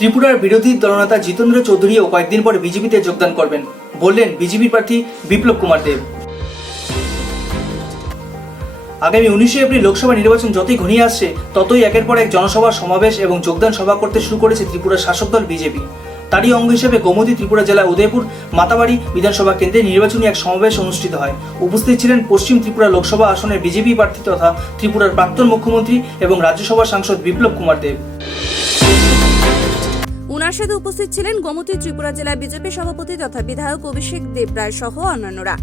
ত্রিপুরার বিরোধী দলনেতা জিতেন্দ্র চৌধুরীও কয়েকদিন পরে বিজেপিতে যোগদান করবেন, বললেন বিজেপি প্রার্থী বিপ্লব কুমার দেব। আগামী উনিশে এপ্রিল লোকসভা নির্বাচন যতই ঘনিয়ে আসছে, ততই একের পর এক জনসভা, সমাবেশ এবং যোগদান সভা করতে শুরু করেছে ত্রিপুরার শাসক দল বিজেপি। তারই অঙ্গ হিসেবে গোমতী ত্রিপুরা জেলার উদয়পুর, মাতাবাড়ি বিধানসভা কেন্দ্রে নির্বাচনী এক সমাবেশ অনুষ্ঠিত হয়। উপস্থিত ছিলেন পশ্চিম ত্রিপুরা লোকসভা আসনের বিজেপি প্রার্থী তথা ত্রিপুরার প্রাক্তন মুখ্যমন্ত্রী এবং রাজ্যসভার সাংসদ বিপ্লব কুমার দেব। উনার সাথে উপস্থিত ছিলেন গোমতী ত্রিপুরা জেলা বিজেপি সভাপতি তথা বিধায়ক অভিষেক দেব রায় সহ অন্যান্যরা।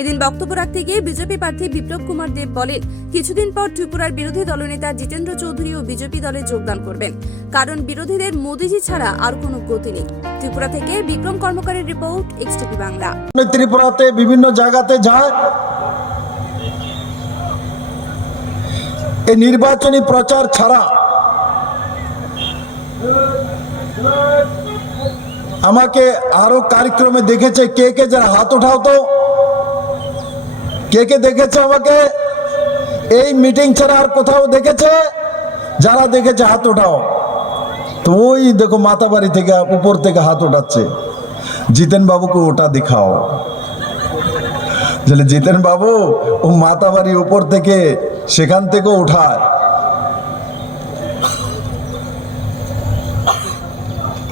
এদিন বক্তব্য রাখতে গিয়ে বিজেপি প্রার্থী বিপ্লব কুমার দেব বলেন, কিছুদিন পর ত্রিপুরার বিরোধী দলনেতা জিতেন্দ্র চৌধুরী ও বিজেপি দলে যোগদান করবেন। কারণ বিরোধীদের মোদিজি ছাড়া আর কোনো গতি নেই। ত্রিপুরা থেকে বিক্রম কর্মকারের রিপোর্ট, এক্সটিভি বাংলা। ত্রিপুরাতে বিভিন্ন জায়গাতে যায় এই নির্বাচনী প্রচার ছাড়া আমাকে আরও কার্যক্রমে দেখেছে। কে কে যারা হাত উঠাও তো? কে কে দেখেছে আমাকে? এই মিটিং ছাড়া আর কোথাও দেখেছে? যারা দেখেছে হাত উঠাও তো ওই দেখো মাতাবাড়ি থেকে, উপর থেকে হাত উঠাচ্ছে জিতেন বাবুকে ওটা দেখাও। জিতেন বাবু ও মাতাবাড়ি উপর থেকে সেখান থেকে উঠায়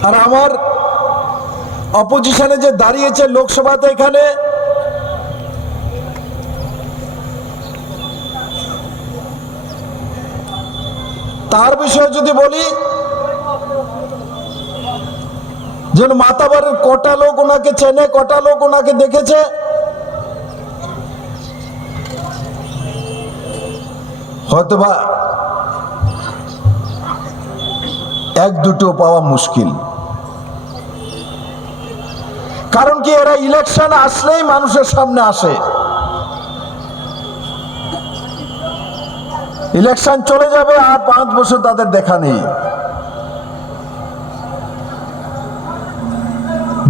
আর আমার অপোজিশনে যে দাঁড়িয়েছে লোকসভাতে এখানে, তার বিষয়ে যদি বলি, যেন মাতাবারের কটা লোক ওনাকে চেনে, কটা লোক ওনাকে দেখেছে হয়তোবা এক দুটো পাওয়া মুশকিল। কারণ কি এরা ইলেকশন আসলেই মানুষের সামনে আসে? ইলেকশন চলে যাবে আর পাঁচ বছর তাদের দেখা নেই।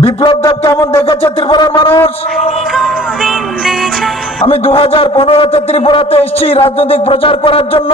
বিপ্লব দেব কেমন দেখেছে ত্রিপুরার মানুষ? আমি দু হাজার পনেরোতে ত্রিপুরাতে এসেছি রাজনৈতিক প্রচার করার জন্য।